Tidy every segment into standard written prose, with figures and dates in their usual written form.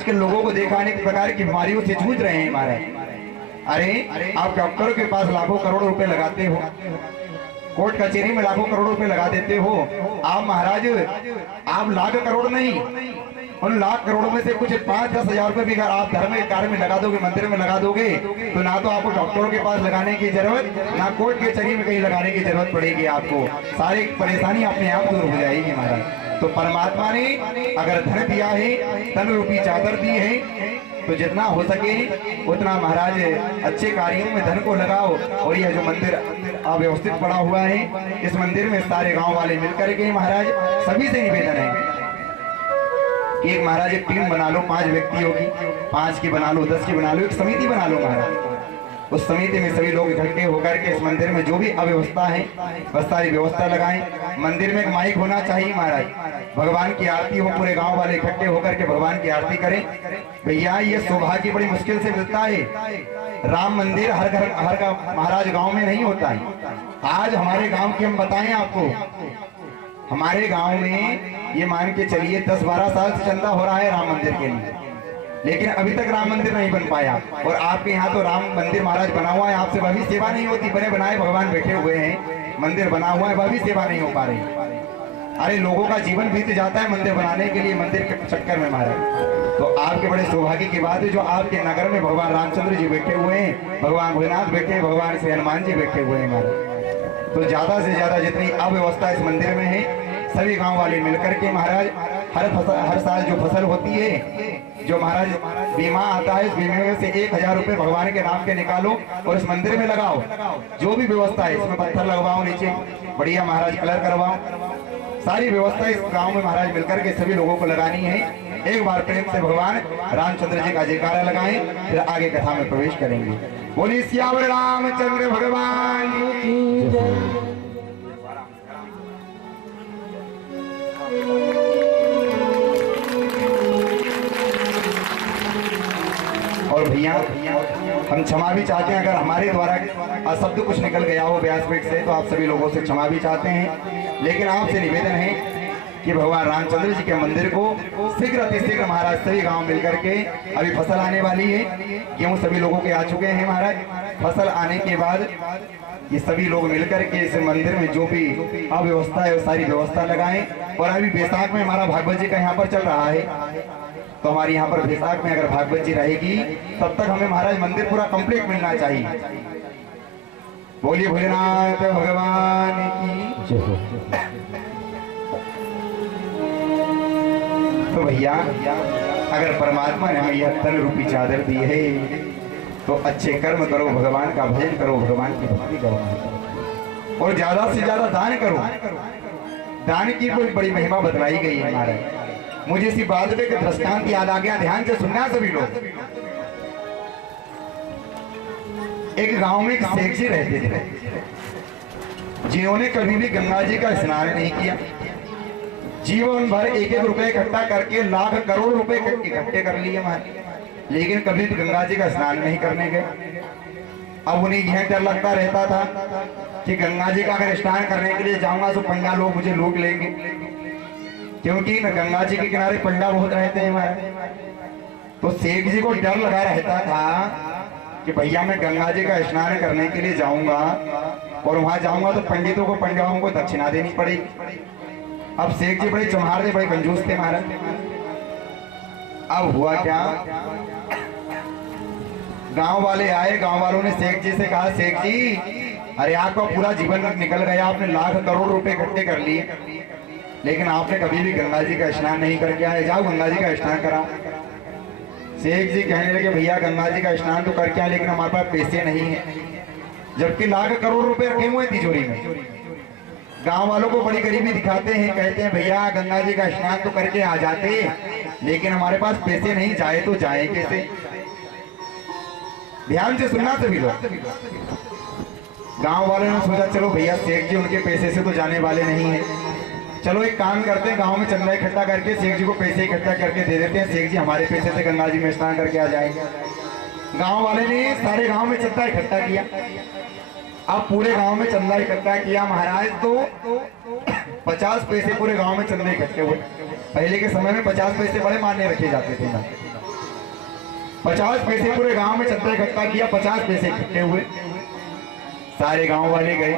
आजकल लोगों को देखा अनेक प्रकार की बीमारियों से जूझ रहे हैं महाराज। अरे आप डॉक्टरों के पास लाखों करोड़ों रुपए लगाते हो, कोर्ट कचहरी में लाखों करोड़ रुपए लगा देते हो। आप महाराज आप लाख करोड़ नहीं, उन लाख करोड़ों में से कुछ 5-10 हजार रुपए भी अगर आप धर्म के कार्य में लगा दोगे, मंदिर में लगा दोगे, तो ना तो आपको डॉक्टरों के पास लगाने की जरूरत, ना कोर्ट कचहरी में कहीं लगाने की जरूरत पड़ेगी। आपको सारी परेशानी अपने आप दूर हो जाएगी महाराज। तो परमात्मा ने अगर धन दिया है, तन रूपी चादर दी है, तो जितना हो सके उतना महाराज अच्छे कार्यों में धन को लगाओ। और यह जो मंदिर अव्यवस्थित पड़ा हुआ है, इस मंदिर में सारे गांव वाले मिलकर के महाराज सभी से निवेदन है कि एक महाराज एक टीम बना लो, 5 व्यक्तियों की, 5 की बना लो, 10 की बना लो, एक समिति बना लो महाराज। उस समिति में सभी लोग इकट्ठे होकर के इस मंदिर में जो भी अव्यवस्था है बस सारी व्यवस्था लगाएं। मंदिर में एक माइक होना चाहिए महाराज, भगवान की आरती हो, पूरे गांव वाले इकट्ठे होकर के भगवान की आरती करें। भैया ये सौभाग्य बड़ी मुश्किल से मिलता है। राम मंदिर हर घर महाराज गांव में नहीं होता है। आज हमारे गांव की हम बताएं आपको, हमारे गांव में ये मान के चलिए 10-12 साल से चंदा हो रहा है राम मंदिर के लिए, लेकिन अभी तक राम मंदिर नहीं बन पाया। और आपके यहाँ तो राम मंदिर महाराज बना हुआ है, आपसे वह भी सेवा नहीं होती। बने बनाए भगवान बैठे हुए हैं, मंदिर बना हुआ है, वह भी सेवा नहीं हो पा रही। अरे लोगों का जीवन बीत जाता है मंदिर बनाने के लिए, मंदिर के चक्कर में महाराज। तो आपके बड़े सौभाग्य की बात है जो आपके नगर में भगवान रामचंद्र जी बैठे हुए हैं, भगवान भोलेनाथ बैठे हैं, भगवान श्री हनुमान जी बैठे हुए हैं महाराज। तो ज्यादा से ज्यादा जितनी अव्यवस्था इस मंदिर में है, सभी गांव वाले मिलकर के महाराज हर साल जो फसल होती है, जो महाराज बीमा आता है, इस बीमे में से 1000 रुपए भगवान के नाम के निकालो और इस मंदिर में लगाओ। जो भी व्यवस्था है इसमें पत्थर लगवाओ, नीचे बढ़िया महाराज कलर करवाओ, सारी व्यवस्था इस गांव में महाराज मिलकर के सभी लोगों को लगानी है। एक बार प्रेम से भगवान रामचंद्र जी का जयकारा लगाएं, फिर आगे कथा में प्रवेश करेंगे। बोलिए सियावर रामचंद्र भगवान की जय। और भैया हम क्षमा भी चाहते हैं अगर हमारे द्वारा अशब्द कुछ निकल गया हो व्यासपीठ से, तो आप सभी लोगों से क्षमा भी चाहते हैं। लेकिन आपसे निवेदन है कि भगवान रामचंद्र जी के मंदिर को शीघ्र अतिशीघ्र महाराज सभी गांव मिलकर के, अभी फसल आने वाली है, गेहूं सभी लोगों के आ चुके हैं महाराज। फसल आने के बाद ये सभी लोग मिलकर के इस मंदिर में जो भी अव्यवस्था है वो सारी व्यवस्था लगाएं। और अभी बैसाख में हमारा भागवत जी का यहाँ पर चल रहा है, तो हमारे यहाँ पर बैसाख में अगर भागवत जी रहेगी तब तक हमें महाराज मंदिर पूरा कंप्लीट मिलना चाहिए। बोलिए भोलेनाथ भगवान की। तो भैया अगर परमात्मा ने हमें यह तन रूपी चादर दी है तो अच्छे कर्म करो, भगवान का भजन करो, भगवान की भक्ति करो और ज्यादा से ज्यादा दान करो। दान की कोई बड़ी महिमा बतलाई गई है महाराज। मुझे इसी बात पे दृष्टांत याद आ गया, ध्यान से सुनना सभी लोग। एक गांव में एक शेख जी रहते थे जिन्होंने कभी भी गंगा जी का स्नान नहीं किया। जीवन भर 1-1 रुपए इकट्ठा करके लाख करोड़ रुपए इकट्ठे कर लिए महाराज, लेकिन कभी भी गंगा जी का स्नान नहीं करने गए। अब उन्हें यह डर लगता रहता था कि गंगा जी का अगर स्नान करने के लिए जाऊंगा तो पंडा लोग मुझे लूट लेंगे, क्योंकि न गंगा जी के किनारे पंडा बहुत रहते हैं महाराज। तो शेख जी को डर लगा रहता था कि भैया मैं गंगा जी का स्नान करने के लिए जाऊंगा और वहां जाऊंगा तो पंडितों को, पंडितों को दक्षिणा देनी पड़ेगी। अब शेख जी बड़े चमार थे, बड़े कंजूस थे महाराज। अब हुआ क्या, गांव वाले आए, गांव वालों ने शेख जी से कहा, शेख जी अरे आपका पूरा जीवन निकल गया, आपने लाख करोड़ रुपए इकट्ठे कर लिए, लेकिन आपने कभी भी गंगा जी का स्नान नहीं करके आए, जाओ गंगा जी का स्नान करा। शेख जी कहने लगे भैया गंगा जी का स्नान तो करके आए, लेकिन हमारे पास पैसे नहीं है, जबकि लाख करोड़ रुपए रखे हुए तिजोरी में। गांव वालों को बड़ी गरीबी दिखाते हैं, कहते हैं भैया गंगा जी का स्नान तो करके आ जाते, लेकिन हमारे पास पैसे नहीं, जाए तो जाए कैसे। ध्यान से सुनना सभी लोग। गांव वालों ने सोचा चलो भैया शेख जी उनके पैसे से तो जाने वाले नहीं है, चलो एक काम करते हैं, गांव में चंदा इकट्ठा करके शेख जी को पैसे इकट्ठा करके दे देते हैं, शेख जी हमारे पैसे से गंगा जी में स्नान करके आ जाएंगे। गांव वाले ने सारे गांव में चंदा इकट्ठा किया। अब पूरे गांव में चंदा इकट्ठा किया महाराज, तो 50 पैसे पूरे गांव में चंदा इकट्ठे हुए। पहले के समय में 50 पैसे बड़े मान्य रखे जाते थे। 50 पैसे पूरे गांव में चंदा इकट्ठा किया, 50 पैसे इकट्ठे हुए। सारे गांव वाले गए,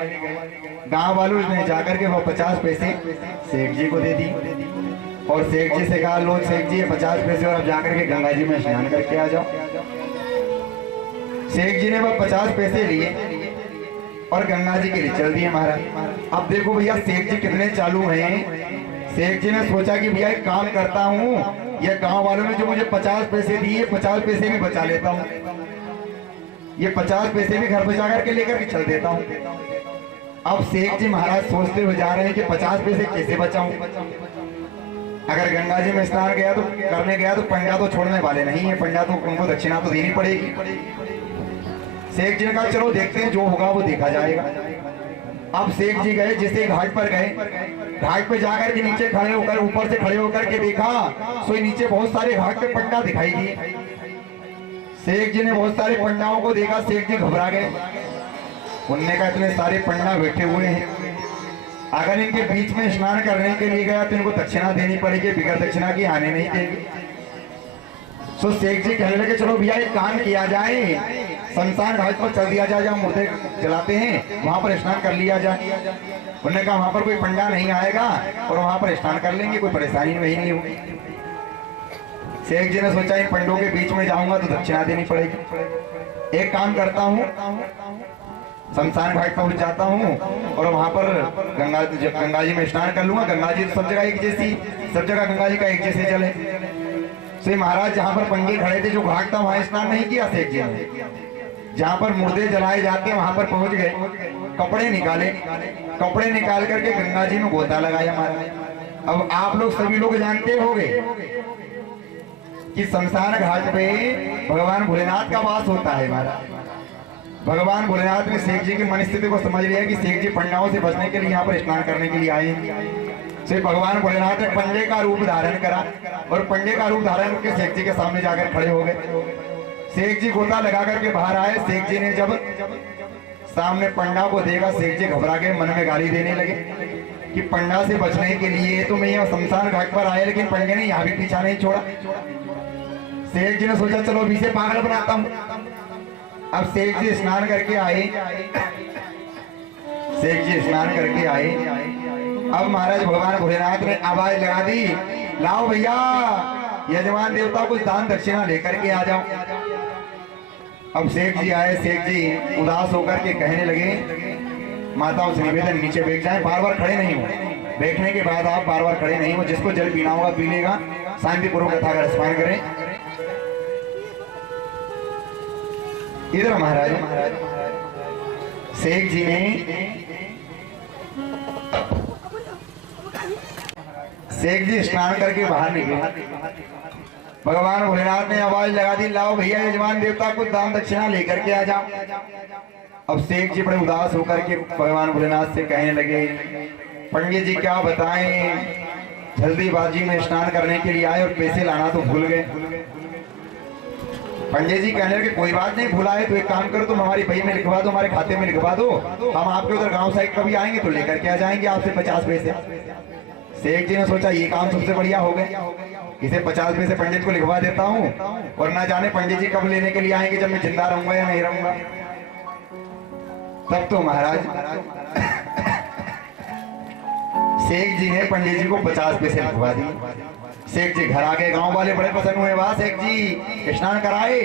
गांव वालों ने जाकर के वो 50 पैसे सेठ जी को दे दी और सेठ जी से कहा, लो सेठ जी ये 50 पैसे और अब जाकर के गंगा जी में स्नान करके आ जाओ। सेठ जी ने वो 50 पैसे लिए और गंगा जी के लिए चल दिए महाराज। अब देखो भैया सेठ जी कितने चालू हैं। सेठ जी ने सोचा कि भैया एक काम करता हूँ, ये गांव वालों ने जो मुझे 50 पैसे दिए 50 पैसे भी बचा लेता हूँ, ये 50 पैसे भी घर पे जाकर के लेकर के चल देता हूँ। अब सेठ जी महाराज सोचते हुए जा रहे हैं कि 50 पैसे कैसे बचाऊं। अगर गंगा जी में स्नान गया तो करने गया तो पंडा तो छोड़ने वाले नहीं है, पंडा तो उनको दक्षिणा तो देनी पड़ेगी। शेख जी ने कहा चलो देखते हैं, जो होगा वो देखा जाएगा। अब शेख जी गए, जिसे घाट पर गए, घाट पे जाकर के नीचे खड़े होकर, ऊपर से खड़े होकर के देखा तो नीचे बहुत सारे घाट पे पंडा दिखाई दिए। शेख जी ने बहुत सारे पंडाओं को देखा, शेख जी घबरा गए। उनने कहा इतने सारे पंडा बैठे हुए हैं, अगर इनके बीच में स्नान करने के लिए गया तो इनको दक्षिणा देनी पड़ेगी, बिगर दक्षिणा की आने नहीं देंगे। तो शेख जी कहने लगे चलो भैया एक काम किया जाए, शमशान घाट पर चल दिया जाए, जहाँ मुर्दे जलाते हैं वहां पर स्नान कर लिया जाए। उन्होंने कहा वहां पर कोई पंडा नहीं आएगा और वहां पर स्नान कर लेंगे, कोई परेशानी नहीं होगी। शेख जी ने सोचा इन पंडों के बीच में जाऊंगा तो दक्षिणा देनी पड़ेगी, एक काम करता हूँ शमशान घाट पहुंच जाता हूँ और वहां पर गंगा जी में स्नान कर लूंगा। गंगा जी सब जगह एक जैसी, सब जगह गंगा जी का एक जैसे जल है। श्री महाराज जहाँ पर पंडित खड़े थे, जो घाट था वहां स्नान नहीं किया शेख जी ने। जहाँ पर मुर्दे जलाए जाते हैं वहां पर पहुंच गए, कपड़े निकाले, कपड़े निकाल करके गंगा जी में गोता लगाया महाराज। अब आप लोग सभी लोग जानते होंगे कि शमशान घाट पे भगवान भोलेनाथ का वास होता है महाराज। भगवान भोलेनाथ ने शेख जी की मनस्थिति को समझ लिया कि शेख जी पंडाओं से बचने के लिए यहाँ पर स्नान करने के लिए आए। श्री भगवान भोलेनाथ ने पंडे का रूप धारण करा और पंडे का रूप धारण करके शेख जी के सामने जाकर खड़े हो गए। शेख जी गोता लगा करके बाहर आए। शेख जी ने जब सामने पंडा को देखा, शेख जी घबरा गए, मन में गाली देने लगे कि पंडा से बचने के लिए तो मैं यहाँ शमशान घाट पर आया, लेकिन पंडे ने यहाँ भी पीछा नहीं छोड़ा। शेख जी ने सोचा चलो अभी से पागल बनाता हूँ। अब शेख जी स्नान करके आए, शेख जी स्नान करके आए। अब महाराज भगवान भोलेनाथ ने आवाज लगा दी, लाओ भैया यजमान देवता कुछ दान दक्षिणा लेकर के आ जाओ। अब शेख जी आए, शेख जी उदास होकर के कहने लगे माताओं से निवेदन नीचे बैठ जाएं, बार बार खड़े नहीं हो, बैठने के बाद आप बार बार खड़े नहीं हो, जिसको जल पीना होगा पी लेगा, शांतिपूर्वक कथा का स्मरण करें। इधर महाराज शेख जी ने, शेख जी स्नान करके बाहर निकले। भगवान भोलेनाथ ने आवाज लगा दी, लाओ भैया यजमान देवता कुछ दान दक्षिणा लेकर के आ जाओ। अब शेख जी बड़े उदास होकर के भगवान भोलेनाथ से कहने लगे, पंडित जी क्या बताएं, जल्दीबाजी में स्नान करने के लिए आए और पैसे लाना तो भूल गए। पंडित जी कहने लगे कोई बात नहीं, भूला है तो एक काम करो, तुम हमारी बही में लिखवा दो, हमारे खाते में लिखवा दो, हम आपके उधर गांव साइड कभी आएंगे तो लेकर के आ जाएंगे आपसे 50 पैसे। शेख जी ने सोचा ये काम सबसे बढ़िया हो गया, इसे 50 पैसे पंडित को लिखवा देता हूँ और ना जाने पंडित जी कब लेने के लिए आएंगे, जब मैं जिंदा रहूंगा या नहीं रहूंगा। तब तो महाराज शेख जी ने पंडित जी को 50 पैसे लिखवा दिए। शेख जी घर आ गए, गांव वाले बड़े पसंद हुए, वाह शेख जी स्नान कराए।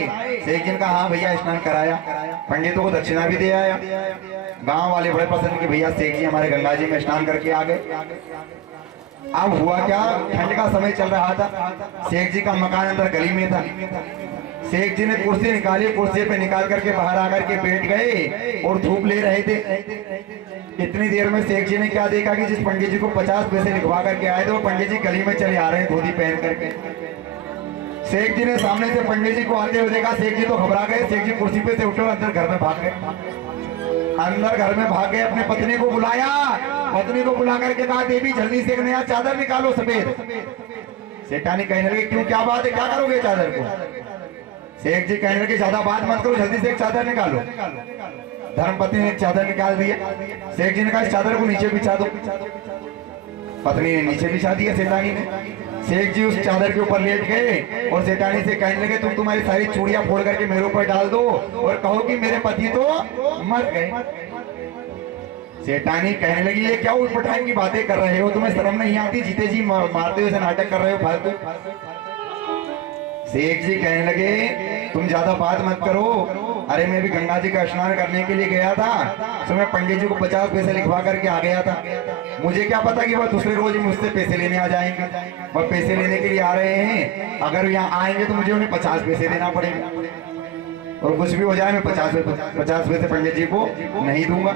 शेख जी ने कहा हाँ भैया स्नान कराया, पंडितों को दक्षिणा भी दे आया। गांव वाले बड़े पसंद कि भैया शेख जी हमारे गंगा जी में स्नान करके आ गए। अब हुआ क्या, ठंड का समय चल रहा था, शेख जी का मकान अंदर गली में था। शेख जी ने कुर्सी निकाली, कुर्सी पे निकाल करके बाहर आकर के बैठ गए और धूप ले रहे थे। इतनी देर में शेख जी ने क्या देखा कि जिस पंडित जी को 50 पैसे लिखवा करके आए थे वो पंडित जी गली में चले आ रहे हैं धोती पहन करके। शेख जी ने सामने से पंडित जी को आते हुए देखा, शेख जी तो घबरा गए। शेख जी कुर्सी पे से उठे और अंदर घर में भाग गए। अंदर घर में भाग गए, अपने पत्नी को बुलाया, पत्नी को बुला करके कहा देवी जल्दी से एक नया चादर निकालो सफेद। सेठानी कहने लगे क्यों, क्या बात है, क्या करोगे चादर को? शेख जी कहने लगे ज्यादा बात मत करो, जल्दी से एक चादर निकालो। धर्मपत्नी ने एक चादर निकाल दिया। शेख जी ने कहा इस चादर को नीचे बिछा दो। पत्नी ने नीचे बिछा दिया सेठानी ने। शेख जी उस चादर के ऊपर लेट गए और सेठानी से कहने लगे तुम तुम्हारी सारी चूड़ियां फोड़ करके मेरे ऊपर डाल दो और कहो कि मेरे पति तो मर गए। सेठानी कहने लगी ये क्या उठपटांग की बातें कर रहे हो, तुम्हें शर्म नहीं आती, जीते जी मारते हुए नाटक कर रहे हो फालतू। शेख जी कहने लगे तुम ज्यादा बात मत करो, अरे मैं भी गंगा जी का स्नान करने के लिए गया था, तो मैं पंडित जी को 50 पैसे लिखवा करके आ गया था। मुझे क्या पता कि वह दूसरे रोज मुझसे पैसे लेने आ जाएंगे। वह पैसे लेने के लिए आ रहे हैं, अगर यहाँ आएंगे तो मुझे उन्हें 50 पैसे देना पड़ेगा, और कुछ भी हो जाए मैं 50 पैसे पंडित जी को नहीं दूंगा।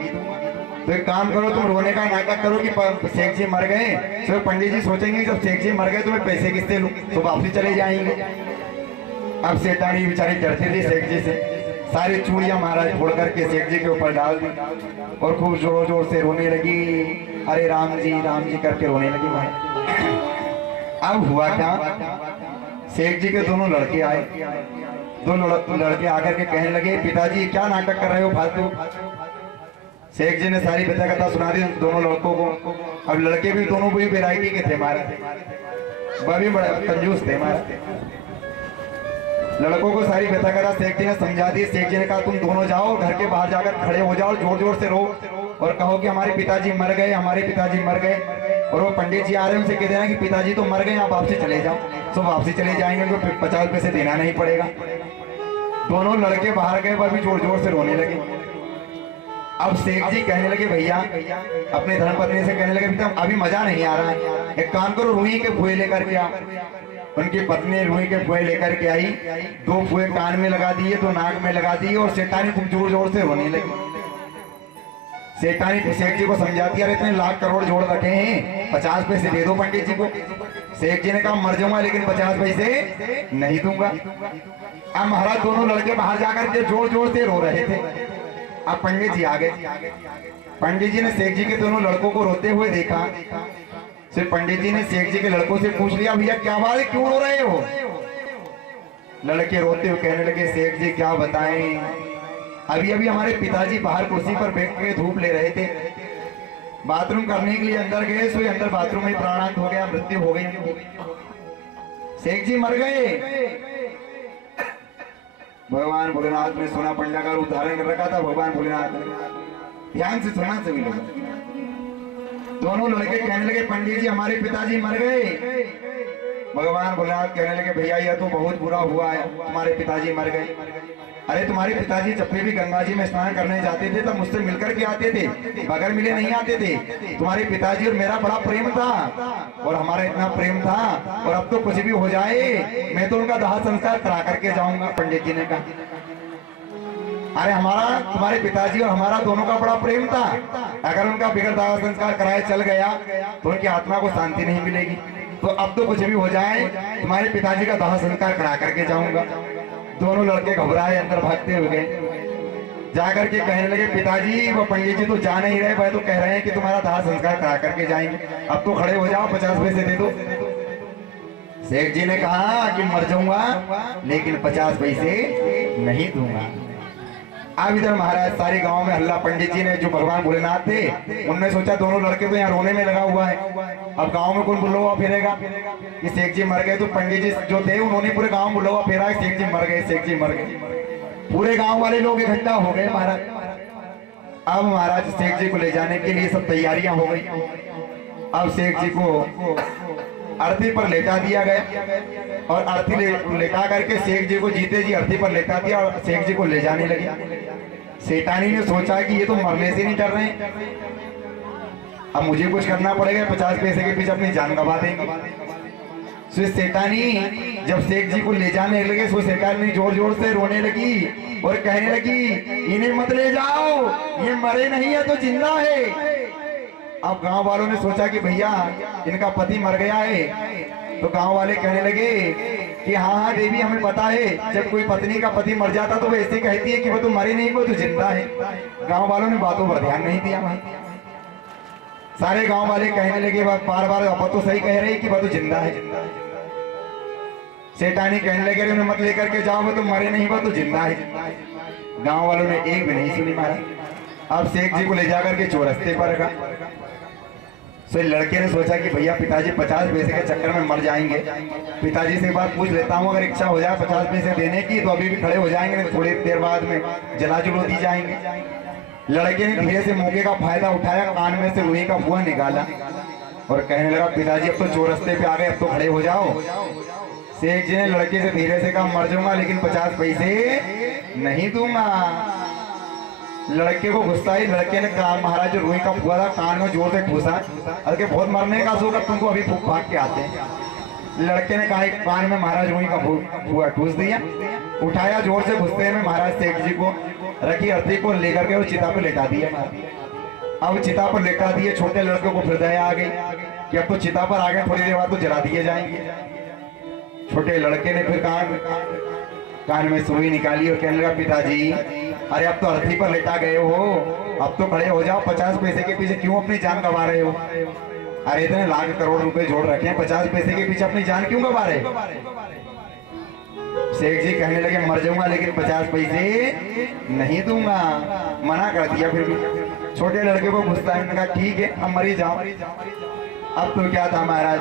तो एक काम करो, तुम रोने का नाटक करो कि शेख जी मर गए, तो पंडित जी सोचेंगे जब शेख जी मर गए तो मैं पैसे किससे लूं, तो वापस चले जाएंगे। अब सेठानी बेचारी डरती थी शेख जी से, सारी चूड़ियां महाराज फोड़ करके शेख जी के ऊपर डाल दी और खूब जोर जोर से रोने लगी, अरे राम जी करके रोने लगी भाई। अब हुआ क्या, शेख जी के दोनों लड़के आए, दोनों लड़के आकर के कहने लगे पिताजी क्या नाटक कर रहे हो फालतू। शेख जी ने सारी कथा सुना दी दोनों लड़कों को। अब लड़के भी दोनों भी वैरायटी के थे हमारे, वह भी बड़े कंजूस थे हमारे। लड़कों को सारी कथा शेख जी ने समझा दी। शेख जी ने कहा तुम दोनों जाओ घर के बाहर जाकर खड़े हो जाओ, जोर जोर से रो और कहो कि हमारे पिताजी मर गए, हमारे पिताजी मर गए। और वो पंडित जी आ रहे हैं उनसे कह देना कि पिताजी तो मर गए, आप वापसी चले जाओ। तो वापसी चले जाएंगे तो 50 पैसे देना नहीं पड़ेगा। दोनों लड़के बाहर गए, वह भी जोर जोर से रोने लगे। अब शेख जी कहने लगे भैया अपने धर्मपत्नी से कहने लगे बेटा अभी मजा नहीं आ रहा है, एक काम करो रुई के फुए लेकर के आओ। उनकी पत्नी रुई के फुए लेकर के आई, 2 फुए कान में लगा दिए, 2 नाक में लगा दिए और सेठानी खूब जोर जोर से रोने लगी। सेठानी शेख जी को समझाती अरे इतने लाख करोड़ जोड़ रखे हैं, 50 पैसे दे दो पंडित जी को। शेख जी ने कहा मर जाऊंगा लेकिन 50 पैसे नहीं दूंगा। अब महाराज दोनों लड़के बाहर जाकर के जोर जोर से रो रहे थे। अब पंडित जी आ गए। पंडित जी ने शेख जी के दोनों लड़कों को रोते हुए देखा। फिर पंडित जी ने शेख जी के लड़कों से पूछ लिया भैया क्या बात है, क्यों रो रहे हो। लड़के रोते हुए कहने लगे शेख जी क्या बताएं, अभी अभी हमारे पिताजी बाहर कुर्सी पर बैठ के धूप ले रहे थे, बाथरूम करने के लिए अंदर गए, सो अंदर बाथरूम में प्राणांत हो गया, मृत्यु हो गई। शेख जी मर गए। भगवान भोलेनाथ ने सोना पंडा का रूप धारण कर रखा था। भगवान भोलेनाथ ने ध्यान से सुना सभी लोग। दोनों लड़के कहने लगे पंडित जी हमारे पिताजी मर गए। भगवान भोलेनाथ कहने लगे भैया यह तो बहुत बुरा हुआ है, तुम्हारे पिताजी मर गए। अरे तुम्हारे पिताजी जब भी गंगा जी में स्नान करने जाते थे तब मुझसे मिलकर के आते थे, बगैर मिले नहीं आते थे। तुम्हारे पिताजी और मेरा बड़ा प्रेम था और हमारा इतना प्रेम था, और अब तो कुछ भी हो जाए मैं तो उनका दाह संस्कार करा करके जाऊंगा। पंडित जी ने कहा अरे हमारा तुम्हारे पिताजी और हमारा दोनों का बड़ा प्रेम था, अगर उनका बिगड़ दाह संस्कार कराए चल गया तो उनकी आत्मा को शांति नहीं मिलेगी, तो अब तो कुछ भी हो जाए तुम्हारे पिताजी का दाह संस्कार करा करके जाऊंगा। दोनों लड़के घबराए अंदर भागते हुए गए, जाकर के कहने लगे पिताजी वो पंडित जी तो जा नहीं रहे, वह तो कह रहे हैं कि तुम्हारा दाह संस्कार करा करके जाएंगे, अब तो खड़े हो जाओ 50 पैसे दे दो। शेख जी ने कहा कि मर जाऊंगा लेकिन 50 पैसे नहीं दूंगा। अब इधर महाराज सारे गांव में हल्ला। पंडित जी ने जो भगवान भोलेनाथ थे उन्होंने सोचा दोनों लड़के तो यहाँ रोने में लगा हुआ है, अब गांव में कौन बुलवा फेरेगा कि शेख जी मर गए। तो पंडित जी जो थे उन्होंने पूरे गांव में बुलवा फेरा शेख जी मर गए, शेख जी मर गए। पूरे गांव वाले लोग इकट्ठा हो गए महाराज। अब महाराज शेख जी को ले जाने के लिए सब तैयारियां हो गई। अब शेख जी को अर्थी पर लेटा दिया गया और अर्थी लेटा करके शेख जी को जीते जी अर्थी पर लेटा दिया और शेख जी को ले जाने लगे। सेठानी ने सोचा कि ये तो मरने से नहीं डर रहे, अब मुझे कुछ करना पड़ेगा, 50 पैसे के पीछे अपनी जान गंवा देंगे। तो सेठानी जब शेख जी को ले जाने लगे तो सेठानी जोर जोर से रोने लगी और कहने लगी इन्हें मत ले जाओ, ये मरे नहीं है तो जिंदा है। अब गांव वालों ने सोचा कि भैया इनका पति मर गया है, तो गांव वाले कहने लगे कि हाँ देवी हमें पता है जब कोई पत्नी का पति मर जाता तो वो ऐसे कहती है कि वो तो मरी नहीं, वो तो जिंदा है। गांव वालों ने बातों पर ध्यान नहीं दिया भाई। सारे गांव वाले कहने लगे बार बार अब तो सही कह रही कि वो तो जिंदा है। सेठानी कहने लगे उन्हें मत लेकर के जाओ, वो तो मरे नहीं, वो तो जिंदा है। गांव वालों ने एक भी नहीं सुनी महाराज। अब शेख जी को ले जाकर के चौरस्ते पर रखा। सो लड़के ने सोचा कि भैया पिताजी 50 पैसे के चक्कर में मर जाएंगे, पिताजी से एक बार पूछ लेता हूँ, अगर इच्छा हो जाए 50 पैसे देने की तो अभी भी खड़े हो जाएंगे, नहीं थोड़ी देर बाद में जला जुलो दी जाएंगे। लड़के ने धीरे से मौके का फायदा उठाया, कान में से रुई का फुआ निकाला और कहने लगा पिताजी अब तो चौरस्ते पे आ गए, अब तो खड़े हो जाओ। शेख जी ने लड़के से धीरे से कहा मर जाऊंगा लेकिन 50 पैसे नहीं दूंगा। लड़के को गुस्सा ही, लड़के ने कहा महाराज जो रुई का फुआ था कान में जोर से ठूसा, अरे बहुत मरने का शौक है तुमको, अभी फूक भाग के आते हैं। लड़के ने कहा कान में महाराज रुई का फुआ ठूस दिया, उठाया जोर से, गुस्से में महाराज शेख जी को रखी अर्थी को लेकर के वो चिता पे लेटा दिया। अब चिता पर लेटा दिए, छोटे लड़के को फिर दया आ गई कि अब तो चिता पर आ गए, थोड़ी देर बाद तो जला दिए जाएंगे। छोटे लड़के ने फिर कान में सुई निकाली और कहने लगा पिताजी अरे अब तो अर्थी पर लेटा गए हो, अब तो खड़े हो जाओ, 50 पैसे के पीछे क्यों अपनी जान गंवा रहे हो? अरे इतने लाख करोड़ रुपए जोड़ रखे हैं, 50 पैसे के पीछे अपनी जान क्यों गंवा रहे हो? शेख जी कहने लगे मर जाऊंगा लेकिन 50 पैसे नहीं दूंगा, मना कर दिया। फिर भी छोटे लड़के को गुस्सा है, कहा ठीक है अब मरी जाओ। अब तो क्या था महाराज,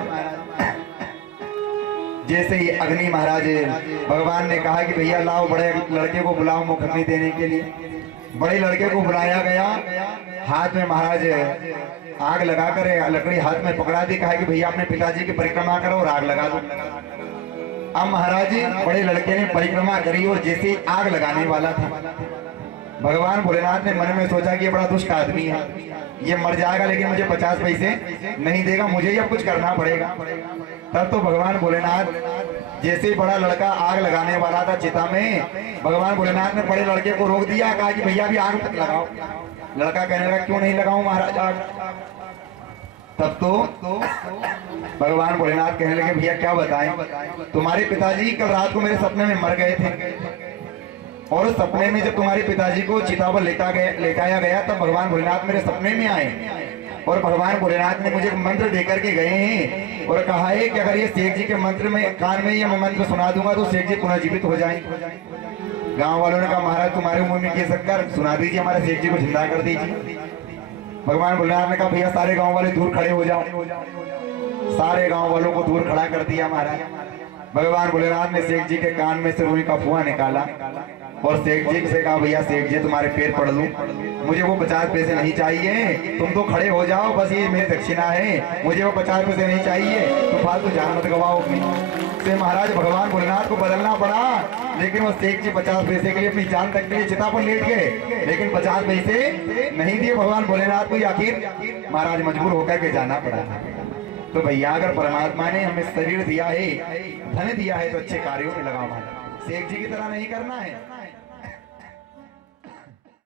जैसे ही अग्नि महाराज भगवान ने कहा कि भैया लाओ बड़े लड़के को बुलाओ मुखग्नि देने के लिए, बड़े लड़के को बुलाया गया, हाथ में महाराज आग लगाकर लकड़ी हाथ में पकड़ा दी, कहा कि भैया अपने पिताजी की परिक्रमा करो और आग लगा दो। अब महाराज बड़े लड़के ने परिक्रमा करी और जैसे आग लगाने वाला था, भगवान भोलेनाथ ने मन में सोचा कि ये बड़ा दुष्ट आदमी है, ये मर जाएगा लेकिन मुझे 50 पैसे नहीं देगा, मुझे ये कुछ करना पड़ेगा। तब तो भगवान भोलेनाथ जैसे ही बड़ा लड़का आग लगाने वाला था चिता में, भगवान भोलेनाथ ने बड़े लड़के को रोक दिया, कहा कि भैया भी आग तक लगाओ। लड़का कहने लगा क्यों नहीं लगाऊं महाराज आग? तब तो भगवान भोलेनाथ कहने लगे भैया क्या बताएं, तुम्हारे पिताजी कल रात को मेरे सपने में मर गए थे, और सपने में जब तुम्हारे पिताजी को चिता पर लेटाया गया तब भगवान भोलेनाथ मेरे सपने में आए और भगवान भोलेनाथ ने मुझे मंत्र देकर के गए हैं और कहा है कि अगर ये शेख जी के मंत्र में कान में ये मैं मंत्र सुना दूंगा तो शेख जी पुनर्जीवित हो जाएंगे। गांव वालों ने कहा महाराज तुम्हारे मुंह में ये शक्कर सुना दीजिए, हमारे शेख जी को जिंदा कर दीजिए। भगवान भोलेनाथ ने कहा भैया सारे गाँव वाले दूर खड़े हो जाओ, सारे गाँव वालों को दूर खड़ा कर दिया महाराज। भगवान भोलेनाथ ने शेख जी के कान में से रुई का फुआ निकाला और शेख जी से कहा भैया शेख जी तुम्हारे पैर पड़ लूं, मुझे वो 50 पैसे नहीं चाहिए, तुम तो खड़े हो जाओ, बस ये मेरी दक्षिणा है, मुझे वो 50 पैसे नहीं चाहिए, तो फालतू जान मत गवाओ अपनी। से महाराज भगवान भोलेनाथ को बदलना पड़ा, लेकिन वो शेख जी 50 पैसे के लिए अपनी जान तक के लिए चिता पर लेट गए, लेकिन 50 पैसे नहीं दिए भगवान भोलेनाथ को, आखिर महाराज मजबूर होकर के जाना पड़ा। तो भैया अगर परमात्मा ने हमें शरीर दिया है, धन दिया है, तो अच्छे कार्यों में लगाओ महाराज, शेख जी की तरह नहीं करना है।